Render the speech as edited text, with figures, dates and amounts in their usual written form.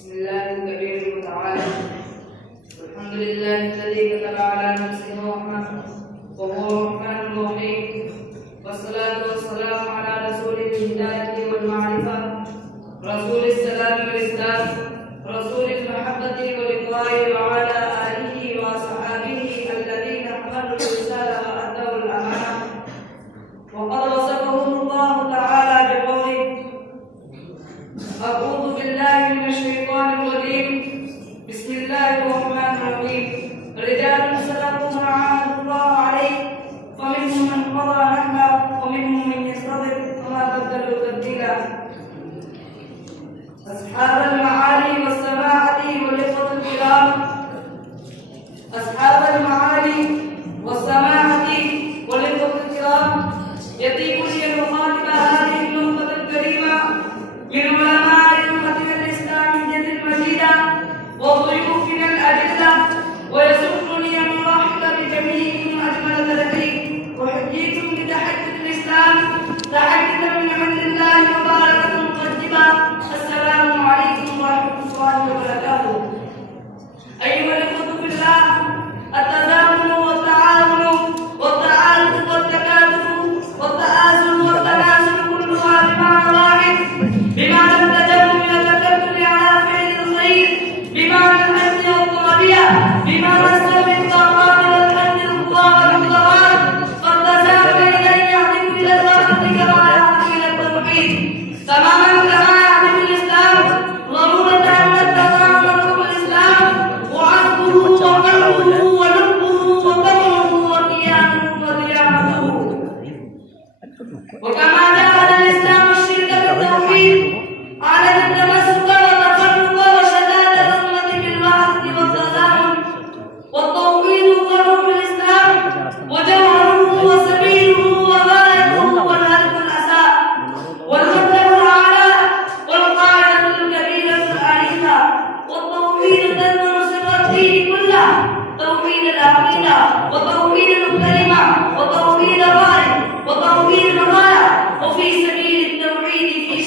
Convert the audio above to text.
بسم الله الكبير المتعال. الحمد لله الذي كتب على نفسه الرحمة وهو الرحمن الرحيم، والصلاة والسلام على رسول الهداية والمعرفة، رسول السلام والإسلام، رسول المحبة والإقرار، وعلى آله وصحابه الذين حملوا الرسالة وأدوا الأمانة. وقد وصفهم الله تعالى بقوله: أعوذ بالله من الشيطان الرجيم، بسم الله الرحمن الرحيم. رجال صدقوا ما عاهدوا الله عليه، فمنهم من قضى نحبه ومنهم من ينتظر وما بدلوا تبديلا. أصحاب المعالي والسماحة والإخوة الكرام، أصحاب المعالي والسماحة والإخوة الكرام، يطيب لي أن أخاطب هذه النخبة الكريمة من علماء أمتنا الإسلامية المجيدة وضيوفنا الأجلة، ويسرني أن أرحب بجميعكم أجمل ترحيب، أحييكم بتحية الإسلام تحية من عند الله مباركة طيبة. السلام عليكم ورحمة الله وبركاته. أيها الإخوة في الله، التزامن والتعاون والتعالف والتكاتف والتآزر والتناسل كلها بمعنى واحد، بمعنى التجمع من التكتل على فعل الخير، بمعنى الحث والطلبية، بمعنى السلب الطاقات والحث القضاء والقضاءات. قد تزامن إليه يهدف إلى الواقع كما يهدف إلى التوحيد، تماما كما يهدف الإسلام. ضرورة أن نتزامن بالإسلام وعزه وقلبه ولبه وطمعه وقيامه وديانته. وكما جعل الإسلام الشرك بالتوحيد، على التمسك والتفرق وشتات الأمة بالوحدة والتزامن. والتوحيد فرع الإسلام وجوهره وسبيله وغايته والهدف الأساء والمبدأ الأعلى والقاعدة الكبيرة الأنيسة. والتوحيد تضمن سر الدين كله: توحيد العقيدة، وتوحيد الكلمة، وتوحيد الرأي، وتوحيد الغاية. وفي سبيل التوحيد في